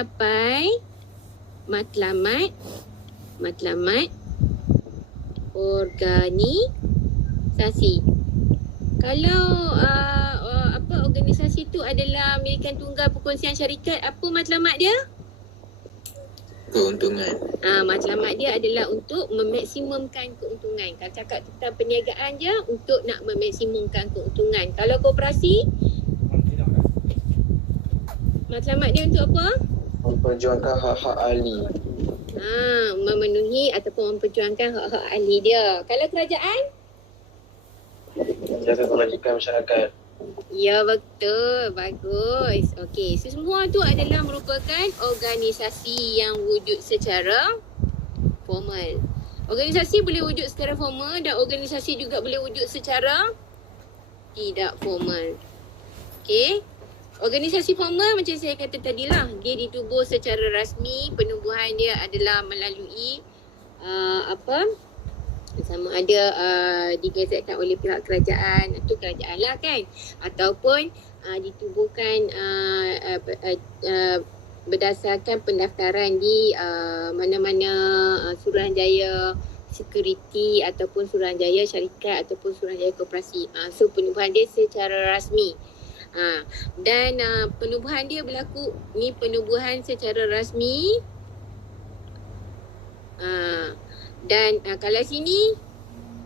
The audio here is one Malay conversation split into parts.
sampai matlamat organisasi. Kalau organisasi tu adalah milikan tunggal perkongsian syarikat, apa matlamat dia? Keuntungan. Matlamat dia adalah untuk memaksimumkan keuntungan. Kalau cakap tentang perniagaan je, untuk nak memaksimumkan keuntungan. Kalau koperasi, matlamat dia untuk apa? Memperjuangkan hak-hak ahli. Memenuhi ataupun memperjuangkan hak-hak ahli dia. Kalau kerajaan? Menjaga kebajikan masyarakat. Ya, betul. Bagus. Okey, so semua tu adalah merupakan organisasi yang wujud secara formal. Organisasi boleh wujud secara formal dan organisasi juga boleh wujud secara tidak formal. Okey. Organisasi formal macam saya kata tadilah, dia ditubuh secara rasmi, penubuhan dia adalah melalui sama ada digazetkan oleh pihak kerajaan, itu kerajaan lah kan, ataupun ditubuhkan berdasarkan pendaftaran di mana-mana suruhanjaya security ataupun suruhanjaya syarikat ataupun suruhanjaya koperasi. So penubuhan dia secara rasmi. Dan penubuhan dia berlaku ni penubuhan secara rasmi. Dan kalau sini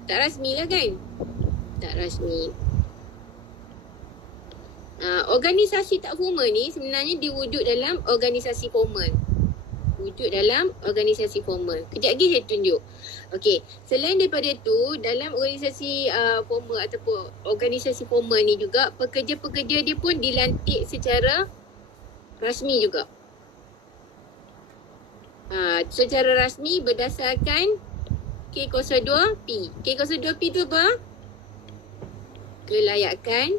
tak rasmi lah kan? Tak rasmi. Organisasi tak formal ni sebenarnya diwujud dalam organisasi formal. Wujud dalam organisasi formal. Kejap lagi saya tunjuk. Okey, selain daripada tu, dalam organisasi formal ataupun organisasi formal ni juga, pekerja-pekerja dia pun dilantik secara rasmi juga. Secara rasmi berdasarkan K02P. K02P tu apa? Kelayakan,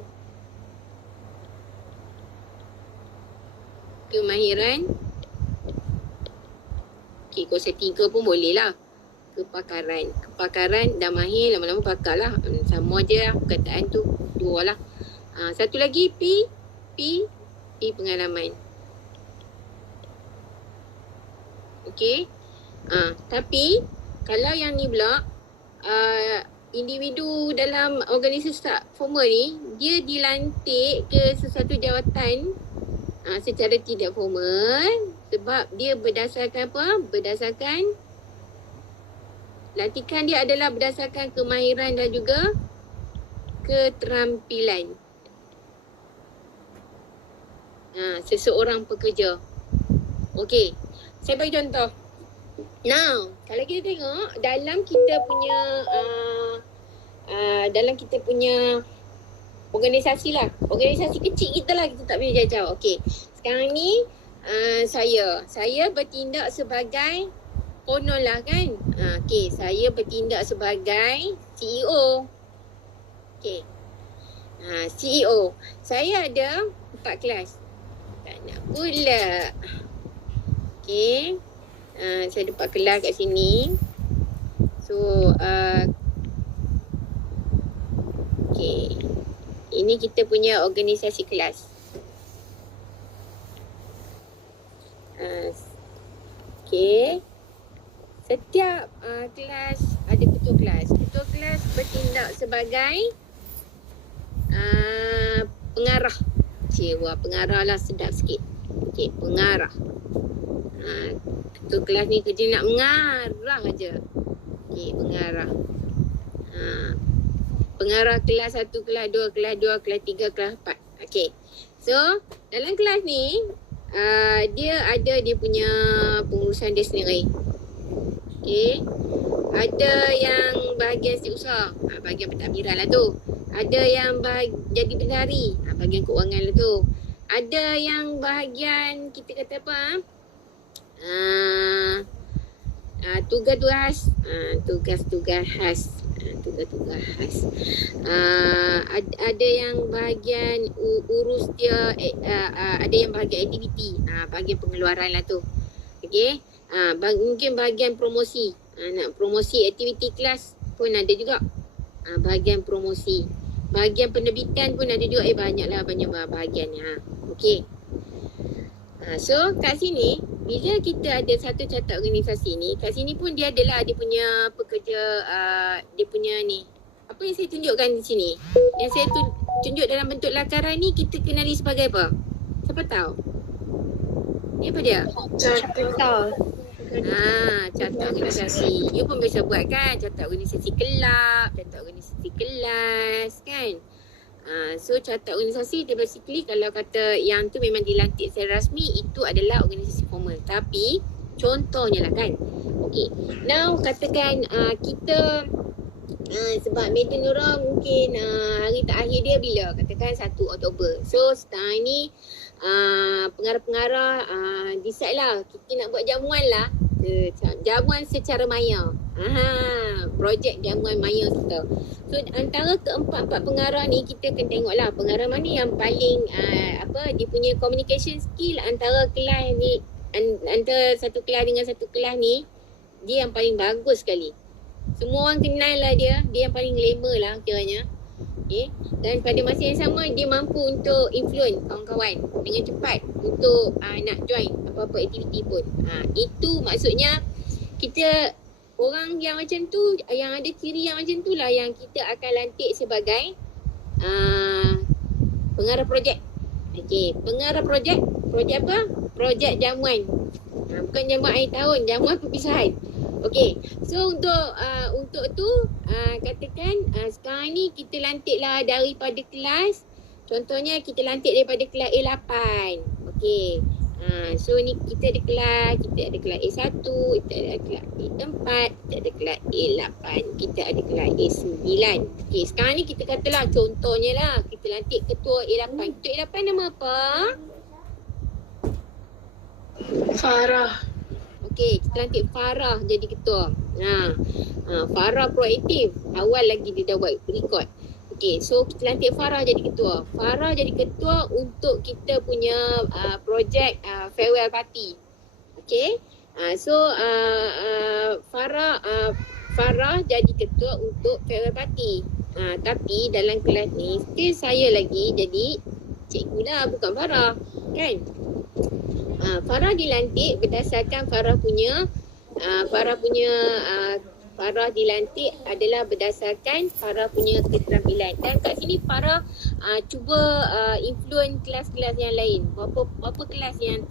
kemahiran, K03 pun boleh lah. Kepakaran dah mahir, lama-lama pakar lah. Sama je lah perkataan tu. Dua lah. Satu lagi P pengalaman. Okey. Tapi kalau yang ni pula individu dalam organisasi tak formal ni, dia dilantik ke sesuatu jawatan secara tidak formal sebab dia berdasarkan apa? Berdasarkan lantikan dia adalah berdasarkan kemahiran dan juga keterampilan seseorang pekerja. Okey. Saya bagi contoh. Now, kalau kita tengok dalam kita punya organisasi lah. Organisasi kecil kita lah, kita tak boleh jauh-jauh. Okey. Sekarang ni saya bertindak sebagai konon lah kan. Okey, saya bertindak sebagai CEO. Okey. CEO. Saya ada 4 kelas. Tak nak pula. Okey. Saya ada 4 kelas kat sini. So, okey. Ini kita punya organisasi kelas. Okey. Setiap kelas ada ketua kelas. Ketua kelas bertindak sebagai pengarah. Pengarah lah, sedap sikit. Okey, pengarah. Ketua kelas ni kerja nak mengarah aja. Okey, pengarah. Pengarah kelas 1, kelas 2, kelas 2, kelas 3, kelas 4. Okey. So, dalam kelas ni dia ada dia punya pengurusan dia sendiri. Okey. Ada yang bahagian setiausaha, bahagian pentadbiran lah tu. Ada yang jadi bendahari, bahagian keuangan lah tu. Ada yang bahagian kita kata apa? Tugas-tugas khas. Tugas-tugas khas. Ada yang bahagian urus dia, ada yang bahagian aktiviti, bahagian pengeluaran lah tu. Okey. Mungkin bahagian promosi. Nak promosi aktiviti kelas pun ada juga. Bahagian promosi. Bahagian penerbitan pun ada juga. Banyak bahagian ni. Okey. So kat sini bila kita ada satu carta organisasi ni, kat sini pun dia adalah dia punya pekerja, dia punya ni. Apa yang saya tunjukkan di sini? Yang saya tunjuk dalam bentuk lakaran ni kita kenali sebagai apa? Siapa tahu? Ni apa dia? Carta. Carta organisasi. You pun biasa buat kan? Carta organisasi kelab, carta organisasi kelas kan? So carta organisasi dia basically kalau kata yang tu memang dilantik secara rasmi, itu adalah organisasi formal. Tapi contohnya lah kan. Okay, now katakan kita sebab Medan Nura mungkin hari terakhir dia bila? Katakan 1 Oktober. So sekarang ni pengarah-pengarah decide lah kita nak buat jamuan lah. Jamuan secara maya. Projek jamuan maya kita. So antara keempat-empat pengarah ni kita akan tengok lah pengarah mana yang paling dia punya communication skill antara kelas ni, antara satu kelas dengan satu kelas ni, dia yang paling bagus sekali. Semua orang kenal lah dia yang paling glamour lah kiranya. Okay. Dan pada masa yang sama dia mampu untuk influence kawan-kawan dengan cepat untuk nak join apa-apa aktiviti pun. Itu maksudnya kita orang yang macam tu, yang ada ciri yang macam tu lah yang kita akan lantik sebagai pengarah projek. Okey, pengarah projek apa? Projek jamuan. Bukan jamuan akhir tahun, jamuan perpisahan. Okey, so untuk tu katakan sekarang ni kita lantik lah daripada kelas, contohnya kita lantik daripada kelas A8. Okey, so ni kita ada kelas A1, kita ada kelas A4, kita ada kelas A8, kita ada kelas A9. Okey, sekarang ni kita katalah contohnya lah kita lantik ketua A8. Ketua A8 nama apa? Farah. Okey, kita lantik Farah jadi ketua. Farah proaktif. Awal lagi dia dah buat record. Okey, so kita lantik Farah jadi ketua. Farah jadi ketua untuk kita punya projek farewell party. Okey. So Farah jadi ketua untuk farewell party. Tapi dalam kelas ni still saya lagi jadi cikgu lah, bukan Farah. Kan? Farah dilantik berdasarkan Farah dilantik adalah berdasarkan Farah punya keterampilan. Dan kat sini Farah cuba influence kelas-kelas yang lain. Berapa kelas yang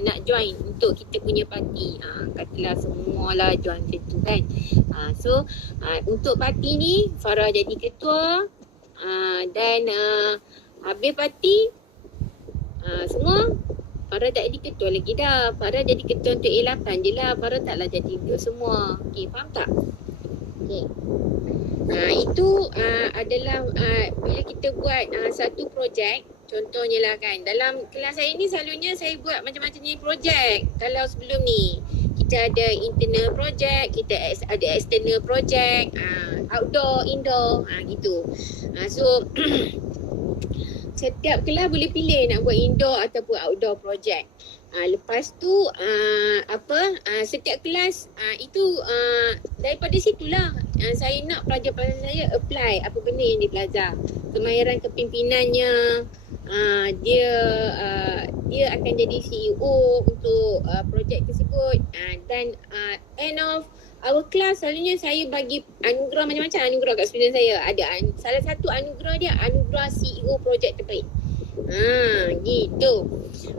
nak join untuk kita punya parti. Katalah semualah join macam tu kan. So untuk parti ni Farah jadi ketua, dan habis parti semua Farah tak jadi ketua lagi dah. Farah jadi ketua untuk A8 je lah. Farah taklah jadi untuk semua. Okey, faham tak? Okey. Itu adalah bila kita buat satu projek, contohnya lah kan. Dalam kelas saya ni selalunya saya buat macam-macam jenis projek. Kalau sebelum ni, kita ada internal projek, kita ada external projek, outdoor, indoor, gitu. So setiap kelas boleh pilih nak buat indoor ataupun outdoor project. Lepas tu setiap kelas itu daripada situlah saya nak pelajar-pelajar saya apply apa benda yang dia belajar. Kemahiran kepimpinannya, dia akan jadi CEO untuk projek tersebut, dan end of our class selalunya saya bagi anugerah macam-macam anugerah kat student saya. Ada salah satu anugerah dia anugerah CEO projek terbaik. Gitu.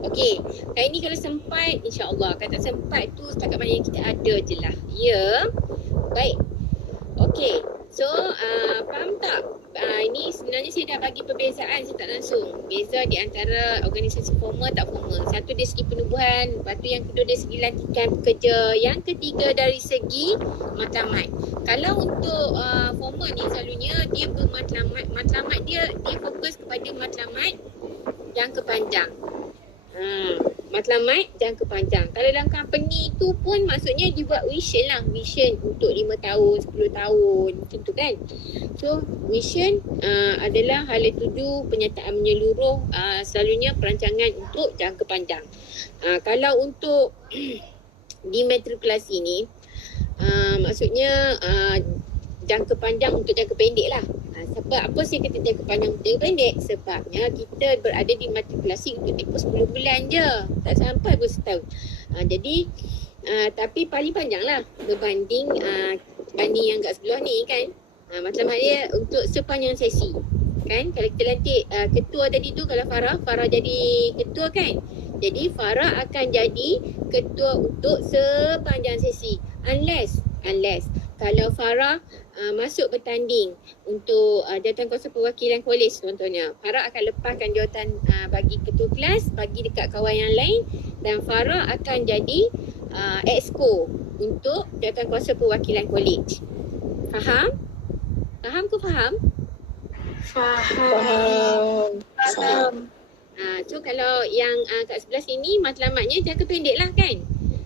Okey, kali ni kalau sempat insya-Allah, kalau tak sempat tu setakat mana yang kita ada je lah. Ya. Baik. Okey. So, faham tak? Ini sebenarnya saya dah bagi perbezaan saya tak langsung. Beza di antara organisasi formal tak formal. Satu dari segi penubuhan, lepas tu yang kedua dari segi lantikan pekerja, yang ketiga dari segi matlamat. Kalau untuk formal ni selalunya dia matlamat dia fokus kepada matlamat jangka panjang. Matlamat jangka panjang. Kalau dalam company tu pun maksudnya dia buat vision lah. Vision untuk 5 tahun, 10 tahun macam tu kan. So vision adalah hala tuju penyataan menyeluruh, selalunya perancangan untuk jangka panjang. Kalau untuk di matrikulasi ni maksudnya jangka panjang untuk jangka pendek lah. Sebab apa saya kata jangka panjang jangka pendek? Sebabnya kita berada di matrikulasi untuk tempoh 10 bulan je. Tak sampai pun setahun. Jadi tapi paling panjang lah berbanding banding yang kat sebelah ni kan. Matlamat dia untuk sepanjang sesi. Kan kalau kita lantik ketua tadi tu, kalau Farah jadi ketua kan. Jadi Farah akan jadi ketua untuk sepanjang sesi. Unless kalau Farah masuk bertanding untuk jawatan kuasa perwakilan kolej contohnya, Farah akan lepaskan jawatan bagi ketua kelas, bagi dekat kawan yang lain, dan Farah akan jadi exco untuk jawatan kuasa perwakilan kolej. Faham? Faham ke faham? Faham. So kalau yang kat sebelah sini matlamatnya jangka pendek lah kan.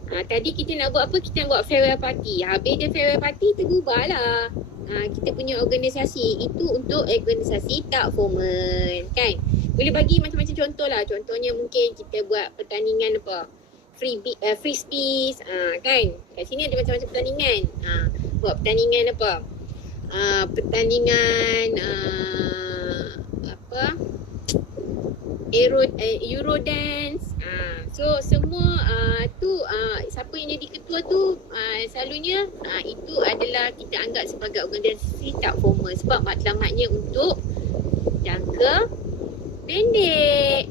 Tadi kita nak buat apa? Kita nak buat farewell party. Habis dia farewell party, tergubah lah. Kita punya organisasi itu untuk organisasi tak formal kan. Boleh bagi macam-macam contoh lah. Contohnya mungkin kita buat pertandingan apa? Frisbees kan. Kat sini ada macam-macam pertandingan. Buat pertandingan apa? Pertandingan Eurodance. So semua tu siapa yang jadi ketua tu selalunya itu adalah kita anggap sebagai organisasi tak formal sebab matlamatnya untuk jangka pendek.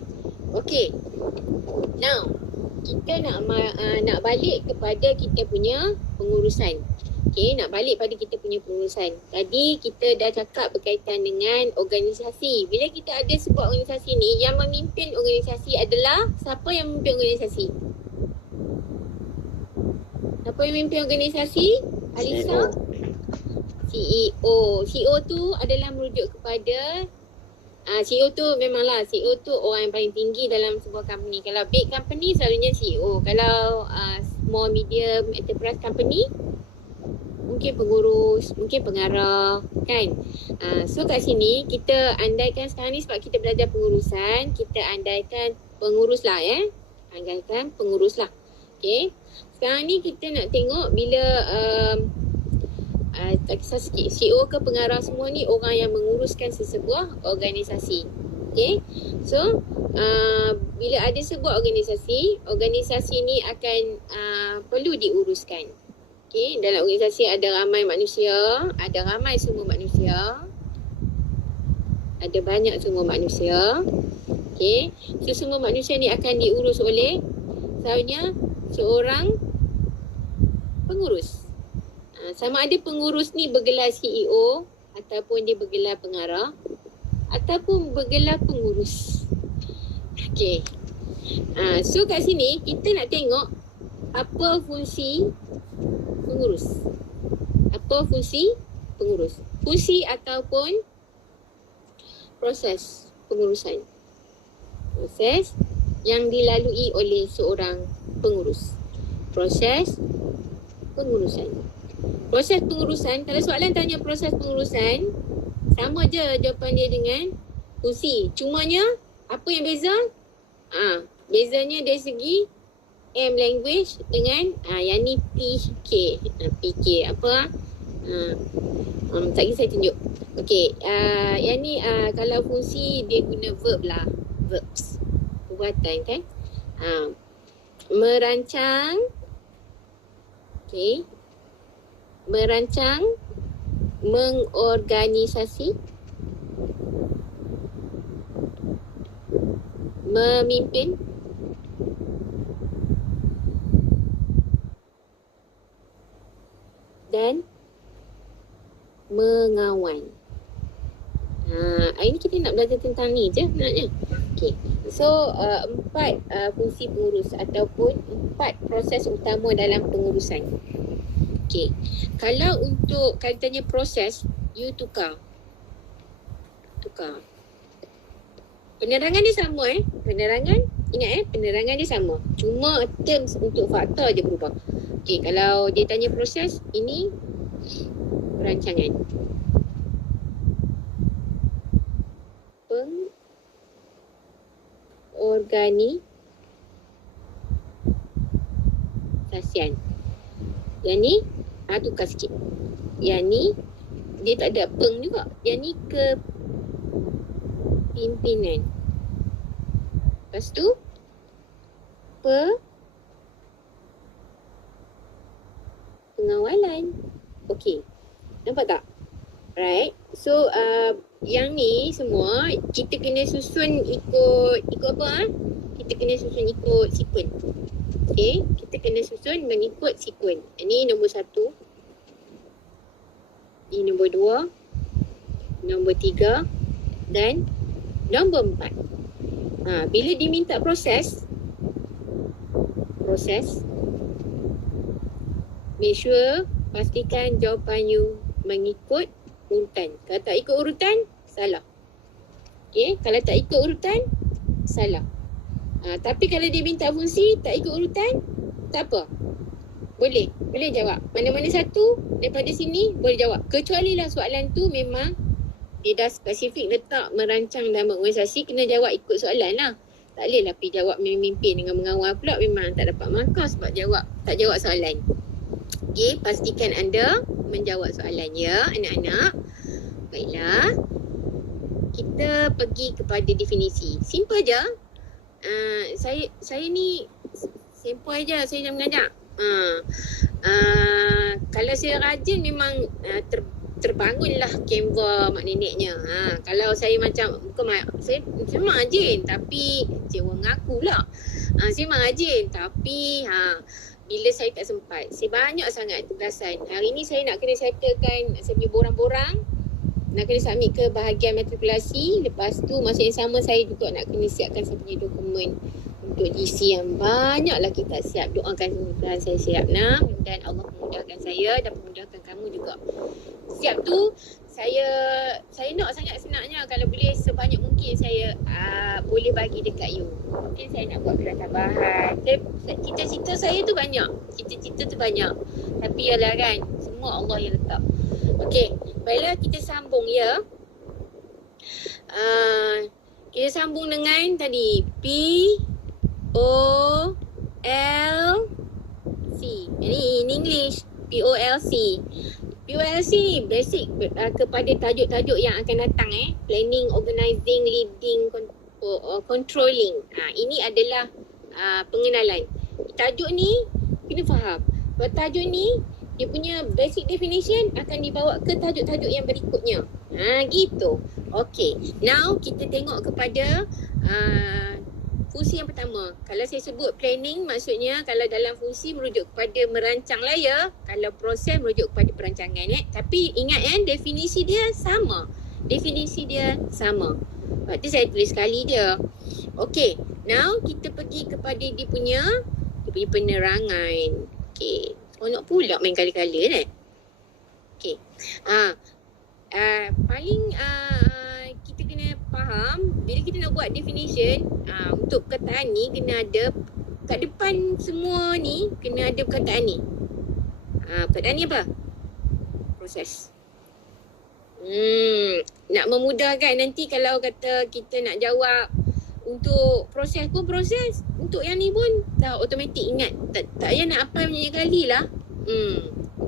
Okay. Now kita nak balik kepada kita punya pengurusan. Okay, nak balik pada kita punya pengurusan. Tadi kita dah cakap berkaitan dengan organisasi. Bila kita ada sebuah organisasi ni, yang memimpin organisasi adalah siapa yang memimpin organisasi? Siapa yang memimpin organisasi? Alisa? CEO. CEO tu adalah merujuk kepada CEO tu memanglah CEO tu orang yang paling tinggi dalam sebuah company. Kalau big company selalunya CEO. Kalau small medium enterprise company mungkin pengurus, mungkin pengarah kan. So kat sini kita andaikan sekarang ni sebab kita belajar pengurusan, kita andaikan pengurus lah andaikan pengurus lah. Okay. Sekarang ni kita nak tengok bila tak kisah sikit, CEO ke pengarah semua ni orang yang menguruskan sesebuah organisasi. Okay. So bila ada sebuah organisasi ni akan perlu diuruskan. Okay, dalam organisasi ada ramai manusia, ada ramai sumber manusia, ada banyak sumber manusia. Okay, so sumber manusia ni akan diurus oleh selalunya seorang pengurus. Sama ada pengurus ni bergelar CEO ataupun dia bergelar pengarah ataupun bergelar pengurus. Okay, so kat sini kita nak tengok apa fungsi pengurus. Apa fungsi pengurus? Fungsi ataupun proses pengurusan. Proses yang dilalui oleh seorang pengurus. Proses pengurusan. Proses pengurusan, kalau soalan tanya proses pengurusan, sama je jawapan dia dengan fungsi. Cumanya, apa yang beza? Bezanya dari segi M language dengan yang ni PK. PK apa? Tak kisah saya tunjuk. Okey, yang ni kalau fungsi dia guna verb lah. Verbs. Perbuatan kan? Merancang. Okey. Merancang, mengorganisasi, memimpin, dan mengawal. Hari ni kita nak belajar tentang ni je sebenarnya. Okay. So, 4 fungsi pengurus ataupun 4 proses utama dalam pengurusan. Okay. Kalau untuk kaitannya proses, you tukar. Penerangan dia sama Penerangan, ingat penerangan dia sama. Cuma terms untuk fakta je berubah. Okay, kalau dia tanya proses, ini perancangan. Pengorganisasian. Yang ni, tukar sikit. Yang ni dia tak ada peng juga. Yang ni kepimpinan. Lepas tu pengawalan. Okey. Nampak tak? Right. So yang ni semua kita kena susun ikut apa? Kita kena susun ikut sequence. Okey, kita kena susun mengikut sequence. Ini nombor 1. Ini nombor 2. Nombor 3 dan nombor 4. Bila diminta proses make sure pastikan jawapan you mengikut urutan. Kalau tak ikut urutan, salah. Okay, kalau tak ikut urutan, salah. Tapi kalau dia minta fungsi, tak ikut urutan, tak apa. Boleh jawab. Mana-mana satu daripada sini boleh jawab. Kecuali lah soalan tu memang dia dah spesifik letak merancang dan mengorganisasi, kena jawab ikut soalan lah. Tak boleh lah pergi jawab memimpin dengan mengawal pula, memang tak dapat markah sebab tak jawab soalan. Okay, pastikan anda menjawab soalan ya anak-anak. Baiklah, kita pergi kepada definisi. Simple je. Saya ni simple je, saya dah mengajar. Kalau saya rajin memang terbangunlah Canva mak neneknya. Kalau saya macam saya memang rajin tapi saya mengaku lah. Saya memang rajin tapi bila saya tak sempat, saya banyak sangat tugasan. Hari ni saya nak kena settlekan saya punya borang-borang, nak kena submit ke bahagian matrikulasi. Lepas tu masa yang sama saya juga nak kena siapkan saya punya dokumen untuk GC yang banyaklah kita siap. Doakan semoga saya siap dan Allah memudahkan saya dan memudahkan kamu juga. Siap tu saya nak sangat senangnya kalau boleh sebanyak mungkin saya boleh bagi dekat you. Mungkin saya nak buat kelas tambahan. Cita-cita saya tu banyak. Tapi yalah kan, semua Allah yang letak. Okey, baiklah kita sambung ya. Kita sambung dengan tadi POLC. Ini in English POLC. POLC ni basic kepada tajuk-tajuk yang akan datang planning, organizing, leading, controlling. Ini adalah pengenalan. Tajuk ni kena faham. Sebab tajuk ni dia punya basic definition akan dibawa ke tajuk-tajuk yang berikutnya. Gitu. Okay. Now kita tengok kepada fungsi yang pertama. Kalau saya sebut planning, maksudnya kalau dalam fungsi merujuk kepada merancang lah ya. Kalau proses merujuk kepada perancangan. Tapi ingat definisi dia sama. Lepas tu saya tulis sekali je. Okay. Now kita pergi kepada dia punya penerangan. Okay. Nak pula main kali-kali Okay. Paling kita kena faham bila kita nak buat definition untuk perkataan ni kena ada kat depan semua ni kena ada perkataan ni. Perkataan ni apa? Proses. Nak memudahkan nanti kalau kata kita nak jawab untuk proses pun proses, untuk yang ni pun dah automatik ingat. Tak payah nak hafal banyak kali lah.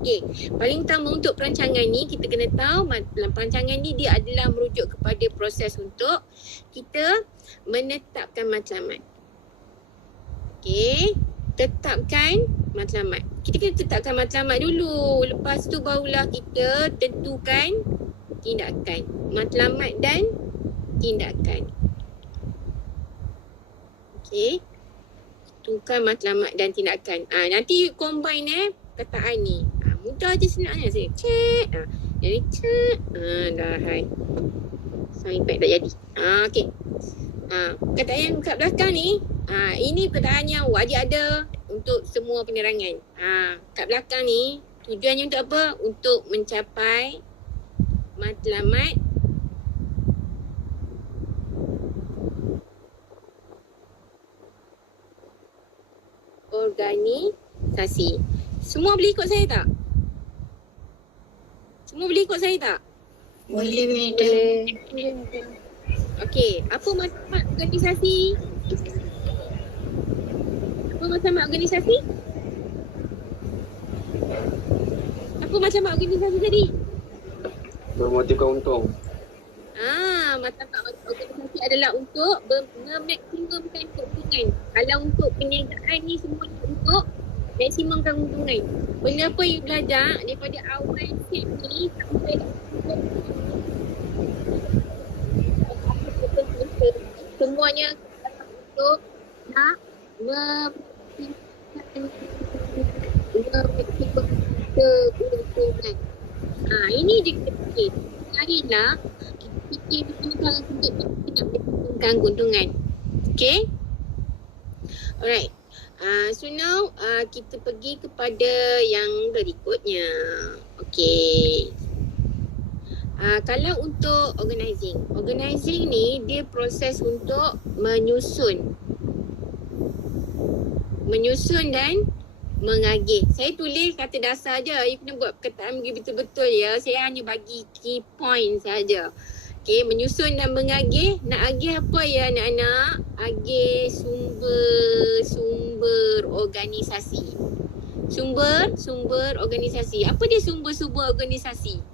Okay. Paling utama untuk perancangan ni kita kena tahu dalam perancangan ni dia adalah merujuk kepada proses untuk kita menetapkan matlamat. Okay. Tetapkan matlamat. Kita kena tetapkan matlamat dulu. Lepas tu barulah kita tentukan tindakan. Matlamat dan tindakan. Okay. Tentukan matlamat dan tindakan. Nanti combine perkataan ni. Mudah je sebenarnya saya. Cek. Jadi cek. Dah hai. Sound effect tak jadi. Okay. Perkataan yang kat belakang ni. Ini perkataan yang wajib ada untuk semua penerangan. Kat belakang ni. Tujuannya untuk apa? Untuk mencapai matlamat organisasi. Semua boleh ikut saya tak? Boleh, madam. Okey, apa matlamat organisasi? Apa matlamat organisasi tadi? Bermotifkan untung. Matlamat organisasi adalah untuk memaksimumkan keuntungan. Kalau untuk perniagaan ni semuanya untuk maksimumkan keuntungan. Benda apa you belajar daripada awal SEM ni sampai semuanya untuk nak memaksimumkan keuntungan. Ini je kita fikir. Lainlah kita fikir kalau untuk kita nak maksimumkan keuntungan. Okay? Alright. So now kita pergi kepada yang berikutnya. Okay. Kalau untuk organizing ni dia proses untuk menyusun dan mengagih. Saya tulis kata dasar je. You kena buat perkataan betul-betul ya. Saya hanya bagi key point saja. Okay, menyusun dan mengagih. Nak agih apa ya anak-anak? Agih sumber organisasi. Sumber organisasi. Apa dia sumber-sumber organisasi?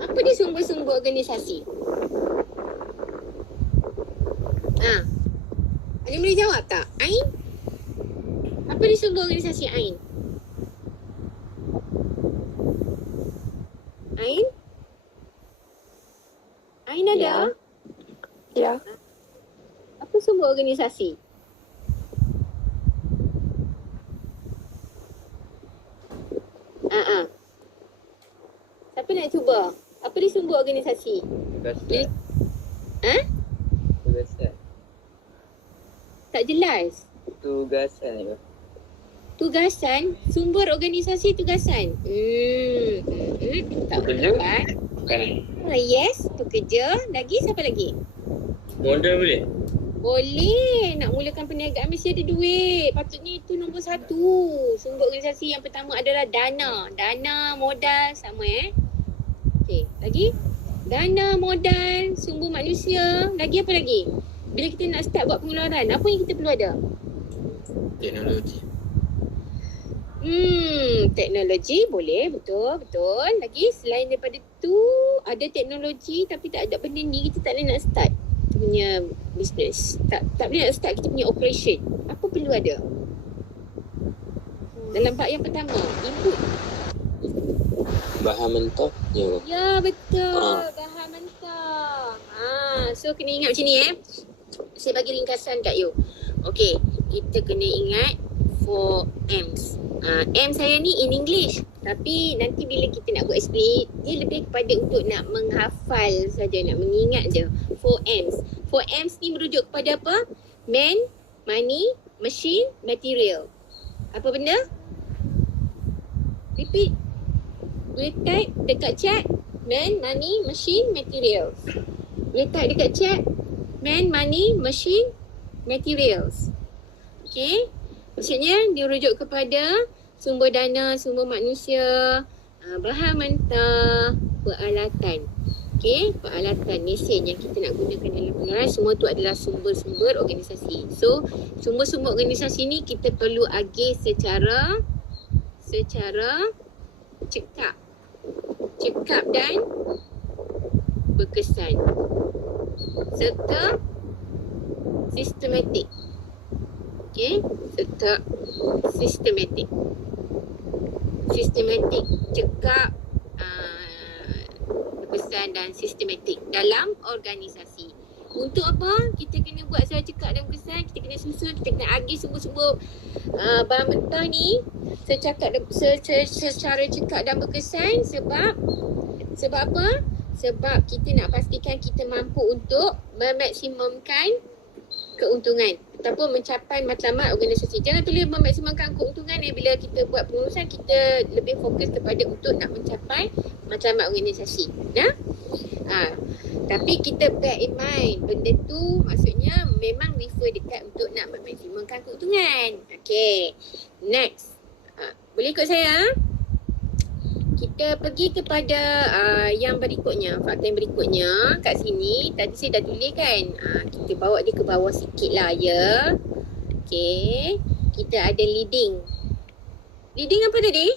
Apa dia sumber-sumber organisasi? Ada boleh jawab tak? Ain? Apa dia sumber organisasi Ain? Ain? Ain ada? Ya. Apa sumber organisasi? Siapa nak cuba? Apa dia sumber organisasi? Tugasan. Tugasan. Tak jelas. Tugasan. Tugasan? Sumber organisasi tugasan? Tak Bekerja? dapat. Bukan. Yes, pekerja. Lagi siapa lagi? Modal boleh? Boleh. Nak mulakan perniagaan mesti ada duit. Patutnya itu nombor 1. Sumber organisasi yang pertama adalah dana. Dana, modal sama Okey, lagi? Dana, modal, sumber manusia. Lagi apa lagi? Bila kita nak start buat pengeluaran, apa yang kita perlu ada? Teknologi. Teknologi boleh. Betul. Lagi selain daripada tu, ada teknologi tapi tak ada benda ni, kita tak boleh nak start kita punya business. Tak boleh nak start kita punya operation. Apa perlu ada? Dalam bab yang pertama, input. Bahan mentah. Ya, betul. Bahan mentah. So kena ingat macam ni Saya bagi ringkasan kat you. Okey, kita kena ingat 4M's. M saya ni in English. Tapi nanti bila kita nak buat explain, dia lebih kepada untuk nak menghafal saja, nak mengingat je. 4M's. 4M's ni merujuk kepada apa? Man, money, machine, material. Apa benda? Repeat. Boleh type dekat chat. Man, money, machine, materials. Boleh type dekat chat. Man, money, machine, materials. Okay. Maksudnya dia rujuk kepada sumber dana, sumber manusia, bahan mentah, peralatan. Okay, peralatan mesin yang kita nak gunakan dalam pengeluaran, semua tu adalah sumber-sumber organisasi. So, sumber-sumber organisasi ni kita perlu agih secara cekap dan berkesan serta sistematik. Okay, serta sistematik, cekap, berkesan dan sistematik dalam organisasi. Untuk apa? Kita kena buat secara cekap dan berkesan, kita kena susun, kita kena agih sumber-sumber bahan mentah ni secara cekap dan berkesan. Sebab apa? Sebab kita nak pastikan kita mampu untuk memaksimumkan keuntungan ataupun mencapai matlamat organisasi. Jangan tulis memaksimumkan keuntungan bila kita buat pengurusan, kita lebih fokus kepada untuk nak mencapai matlamat organisasi. Tapi kita bear in mind, benda tu maksudnya memang refer dekat untuk nak memaksimumkan keuntungan. Okay, next. Boleh ikut saya? Kita pergi kepada yang berikutnya, fakta yang berikutnya. Kat sini, tadi saya dah tulis kan. Kita bawa dia ke bawah sikit lah ya. Okay. Kita ada leading. Leading apa tadi?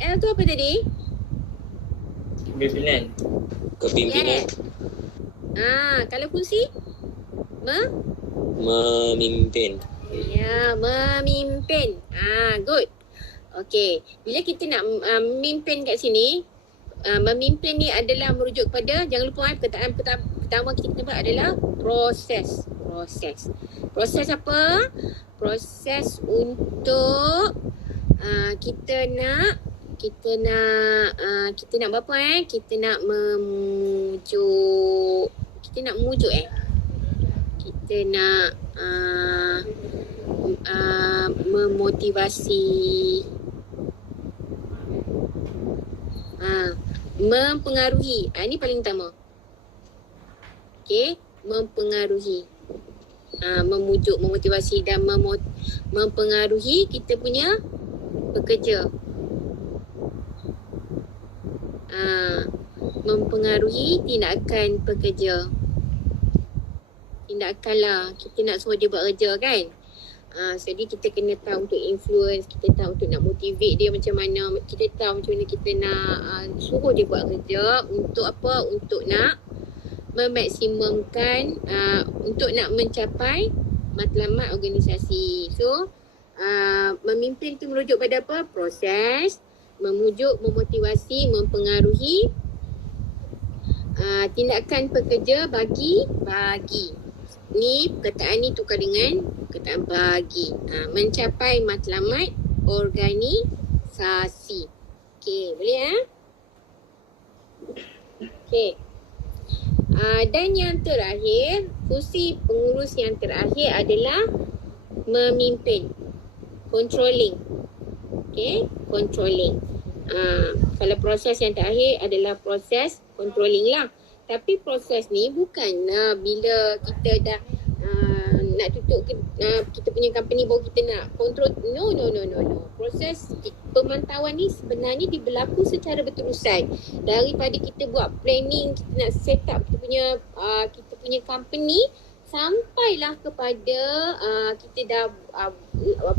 L tu apa tadi? Kepimpinan. Kepimpinan. Kalau fungsi? Memimpin. Ya, memimpin. Good. Okey. Bila kita nak memimpin kat sini, memimpin ni adalah merujuk kepada, jangan lupa perkataan pertama kita buat adalah proses. Proses apa? Proses untuk kita nak buat apa Kita nak memujuk. Kita nak memotivasi. Mempengaruhi. Ini paling utama. Okey, mempengaruhi. Memujuk, memotivasi dan mempengaruhi kita punya pekerja. Mempengaruhi tindakan pekerja. Tindakanlah. Kita nak suruh dia buat kerja kan. Jadi kita kena tahu untuk influence, kita tahu untuk nak motivate dia macam mana, kita tahu macam mana kita nak suruh dia buat kerja. Untuk apa? Untuk nak memaksimumkan, untuk nak mencapai matlamat organisasi. So, memimpin tu merujuk pada apa? Proses, memujuk, memotivasi, mempengaruhi tindakan pekerja bagi. Ni perkataan ni tukar dengan perkataan bagi. Mencapai matlamat organisasi. Okey, boleh Okey. Dan yang terakhir, fungsi pengurus yang terakhir adalah memimpin. Controlling. Okey, controlling. Kalau proses yang terakhir adalah proses controlling lah. Tapi proses ni bukanlah bila kita dah nak tutup kita punya company baru kita nak control. No. Proses pemantauan ni sebenarnya berlaku secara berterusan. Daripada kita buat planning, kita nak set up kita punya company, sampailah kepada kita dah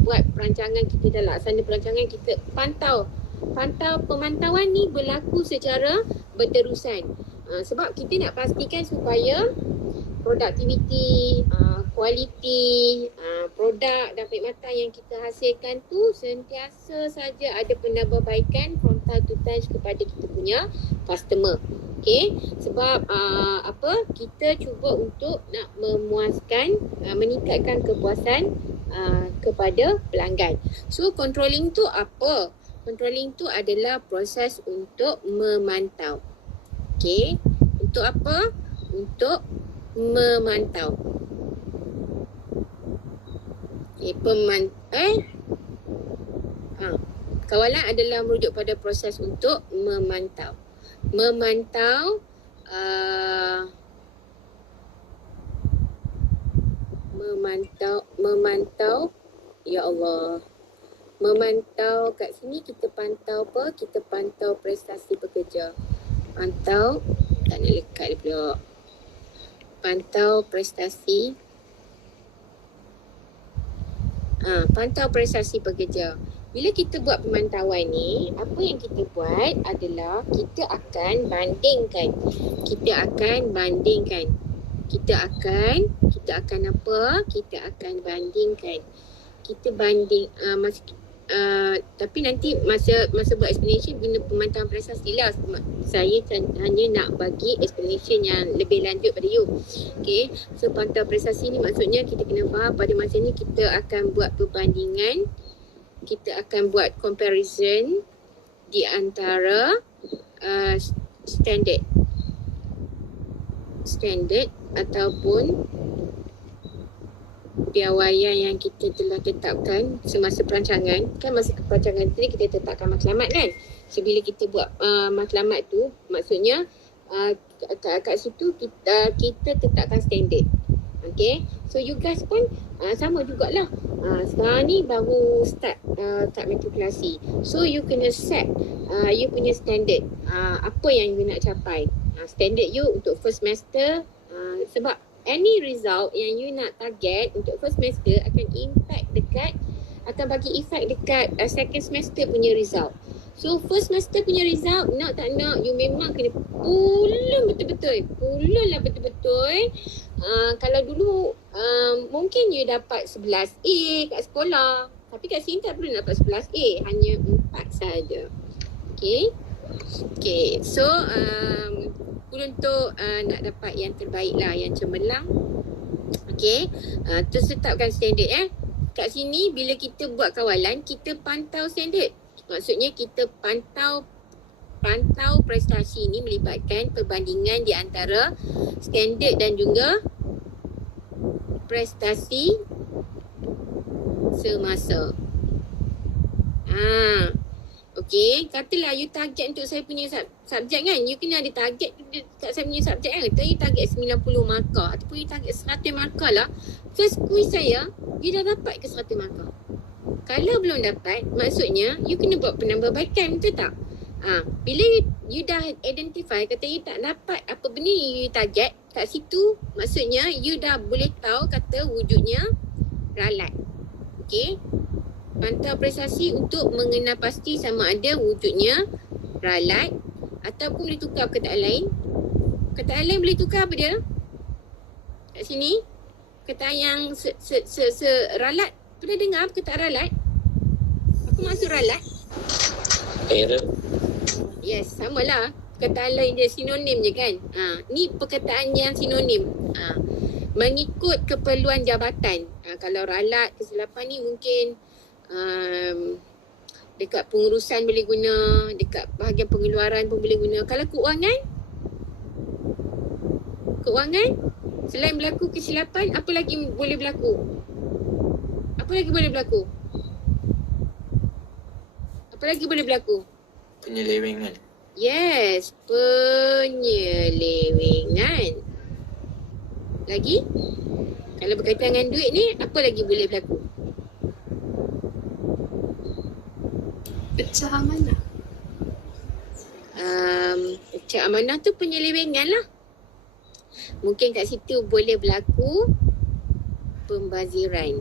buat perancangan, kita dah laksana perancangan, kita pantau. Pemantauan ni berlaku secara berterusan. Sebab kita nak pastikan supaya produktiviti, kualiti, produk dan perkhidmatan yang kita hasilkan tu sentiasa saja ada penambahbaikan from time to time kepada kita punya customer. Okay, sebab kita cuba untuk nak memuaskan, meningkatkan kepuasan kepada pelanggan. So controlling tu apa? Controlling tu adalah proses untuk memantau. Okey, untuk apa? Untuk memantau. Okey, kawalan adalah merujuk pada proses untuk memantau. Memantau ya Allah. Memantau kat sini kita pantau apa? Kita pantau prestasi pekerja. Pantau, tak nak lekat dia pula. Pantau prestasi. Pantau prestasi pekerja. Bila kita buat pemantauan ni, apa yang kita buat adalah kita akan bandingkan. Kita akan bandingkan tapi nanti masa buat explanation guna pemantauan prestasi lah. Saya hanya nak bagi explanation yang lebih lanjut pada you. Okay, so pantauan prestasi ni maksudnya kita kena faham pada masa ni kita akan buat perbandingan, kita akan buat comparison di antara standard ataupun piawaian yang kita telah tetapkan semasa perancangan. Kan masa perancangan tadi kita tetapkan matlamat kan. So bila kita buat matlamat tu, maksudnya kat situ kita tetapkan standard. Okay, so you guys pun sama jugalah. Sekarang ni baru start matrikulasi. So you kena set you punya standard. Apa yang you nak capai. Standard you untuk first semester, sebab any result yang you nak target untuk first semester akan bagi efek dekat second semester punya result. So first master punya result, nak tak nak, you memang kena pulang betul-betul. Pulang lah betul-betul. Kalau dulu mungkin you dapat 11A kat sekolah. Tapi kat sini tak perlu dapat 11A. Hanya 4 saja. Okay. Okay. So untuk nak dapat yang terbaik lah, yang cemerlang. Okay. Terus tetapkan standard Kat sini bila kita buat kawalan, kita pantau standard. Maksudnya kita pantau prestasi ini melibatkan perbandingan di antara standard dan juga prestasi semasa. Okey, katalah you target untuk saya punya subjek kan. You kena ada target kat saya punya subjek kan. Kata you target 90 markah ataupun you target 100 markah lah. First quiz saya, you dah dapat ke 100 markah? Kalau belum dapat, maksudnya you kena buat penambahbaikan, betul tak? Bila you dah identify, kata you tak dapat apa benda you target, kat situ maksudnya you dah boleh tahu kata wujudnya ralat. Okey. Pantau prestasi untuk mengenal pasti sama ada wujudnya ralat ataupun boleh tukar perkataan lain. Perkataan lain boleh tukar apa dia? Kat sini, perkataan yang ralat. Pernah dengar perkataan ralat? Apa maksud ralat? Error. Yes, samalah. Perkataan lain je, sinonim je kan. Ni perkataan yang sinonim. Mengikut keperluan jabatan. Kalau ralat, kesilapan ni mungkin dekat pengurusan boleh guna, dekat bahagian pengeluaran pun boleh guna. Kalau keuangan, selain berlaku kesilapan, apa lagi boleh berlaku? Apa lagi boleh berlaku? Penyelewengan. Yes, penyelewengan. Lagi? Kalau berkaitan dengan duit ni, apa lagi boleh berlaku? Pecah amanah. Pecah amanah tu penyelewengan lah. Mungkin kat situ boleh berlaku pembaziran.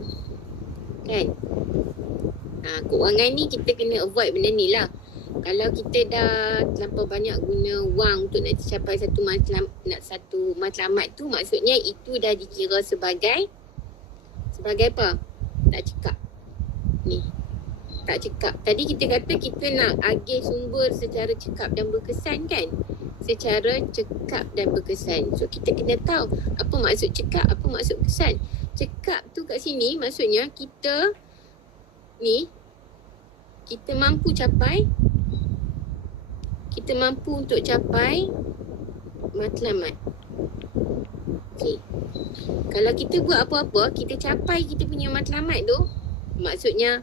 Kan? Keuangan ni kita kena avoid benda ni lah. Kalau kita dah terlampau banyak guna wang untuk nak capai satu matlamat tu, maksudnya itu dah dikira sebagai apa? Tak cekap. Ni. Tak cekap. Tadi kita kata kita nak agih sumber secara cekap dan berkesan kan? Secara cekap dan berkesan. So kita kena tahu apa maksud cekap, apa maksud kesan. Cekap tu kat sini maksudnya kita mampu untuk capai matlamat. Okey. Kalau kita buat apa-apa, kita capai kita punya matlamat tu, maksudnya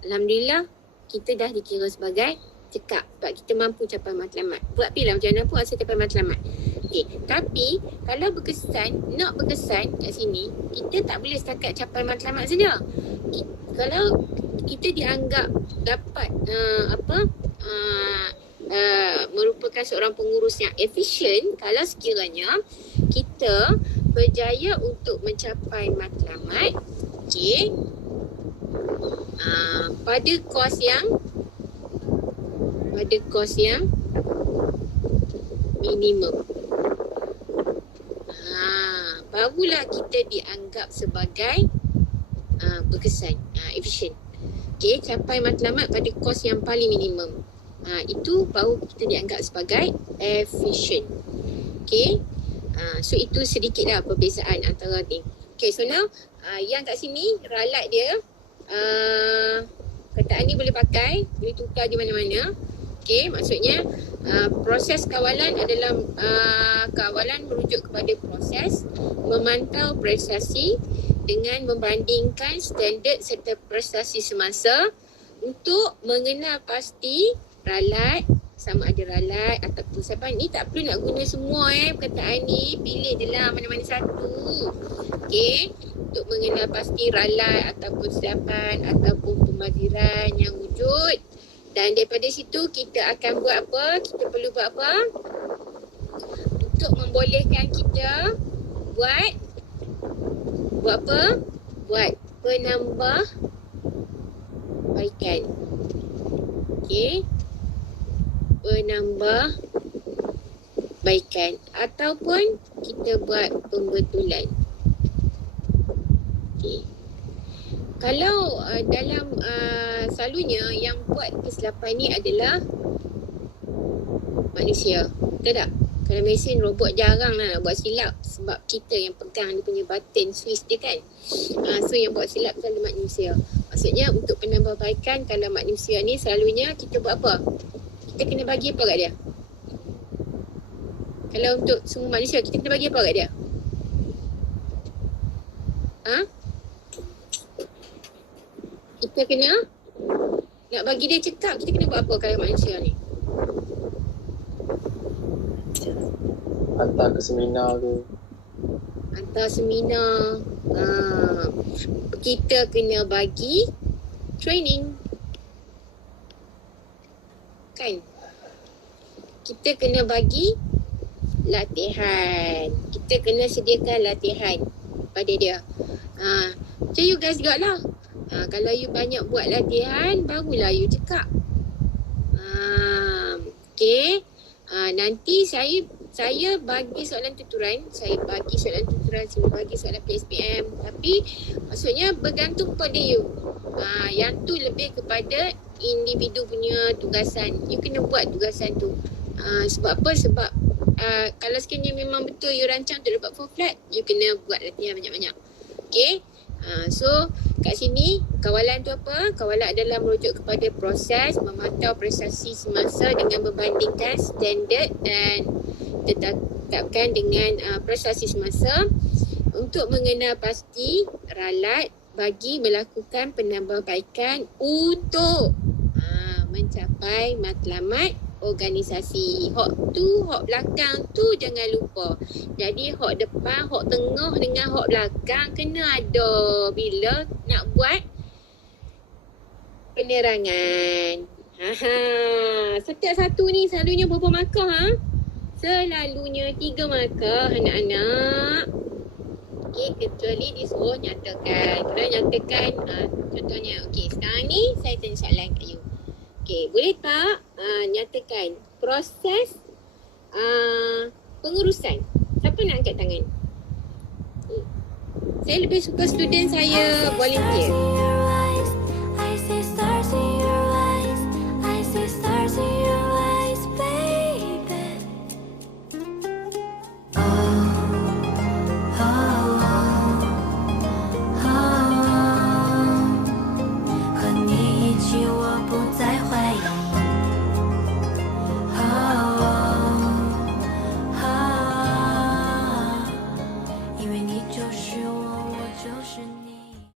alhamdulillah kita dah dikira sebagai cekap sebab kita mampu capai matlamat. Buat pilih macam mana pun asal capai matlamat. Okey, tapi kalau nak berkesan kat sini, kita tak boleh setakat capai matlamat saja. Kalau kita dianggap dapat merupakan seorang pengurus yang efisien kalau sekiranya kita berjaya untuk mencapai matlamat, okey, pada kos yang minimum. Barulah kita dianggap sebagai berkesan, efisien. Okey, capai matlamat pada kos yang paling minimum. Itu baru kita dianggap sebagai efisien. Okey. So itu sedikitlah perbezaan antara ni. Okay, so now yang kat sini ralat dia, perkataan ni boleh pakai, boleh tukar di mana-mana. Okay, maksudnya proses kawalan adalah kawalan merujuk kepada proses memantau prestasi dengan membandingkan standard serta prestasi semasa untuk mengenal pasti ralat, sama ada ralat ataupun siapa. Ni tak perlu nak guna semua perkataan ni, pilih je lah mana-mana satu. Okey, untuk mengenal pasti ralat ataupun silapan ataupun pembaziran yang wujud. Dan daripada situ kita akan buat apa? Kita perlu buat apa? Untuk membolehkan kita buat apa? Buat penambahbaikan. Okey. penambahbaikan ataupun kita buat pembetulan. Okey. Kalau dalam selalunya yang buat kesilapan ni adalah manusia. Betul tak? Kalau mesin robot jarang lah nak buat silap sebab kita yang pegang dia punya button switch dia kan. So yang buat silap selalu manusia. Maksudnya untuk penambahbaikan kalau manusia ni selalunya kita buat apa? Kita kena bagi apa kat dia? Kalau untuk semua manusia kita kena bagi apa kat dia? Kita kena nak bagi dia cekap, kita kena buat apa kalau manusia ni? Hantar ke seminar tu. Hantar seminar. Kita kena bagi training. Kan? Kita kena bagi latihan. Kita kena sediakan latihan pada dia. Macam you guys juga lah. Kalau you banyak buat latihan, barulah you cakap. Okay. Nanti saya bagi soalan tuturan. Saya bagi soalan tuturan, saya bagi soalan PSPM. Tapi maksudnya bergantung pada you. Yang tu lebih kepada individu punya tugasan. You kena buat tugasan tu. Sebab apa? Sebab kalau sekiranya memang betul you rancang untuk dapat 4 flat, you kena buat latihan banyak-banyak. Okay. So kat sini kawalan tu apa? Kawalan adalah merujuk kepada proses memantau prestasi semasa dengan membandingkan standard dan ditetapkan dengan prestasi semasa untuk mengenal pasti ralat bagi melakukan penambahbaikan untuk mencapai matlamat organisasi. Hak tu, hak belakang tu jangan lupa. Jadi hak depan, hak tengah dengan hak belakang kena ada bila nak buat penerangan. Setiap satu ni selalunya berapa markah? Selalunya 3 markah anak-anak. Okey, kecuali disuruh nyatakan. Kalau nyatakan, contohnya, okey, sekarang ni saya tanya soalan kat you. Okey, boleh tak nyatakan proses pengurusan? Siapa nak angkat tangan? Saya lebih suka student saya volunteer.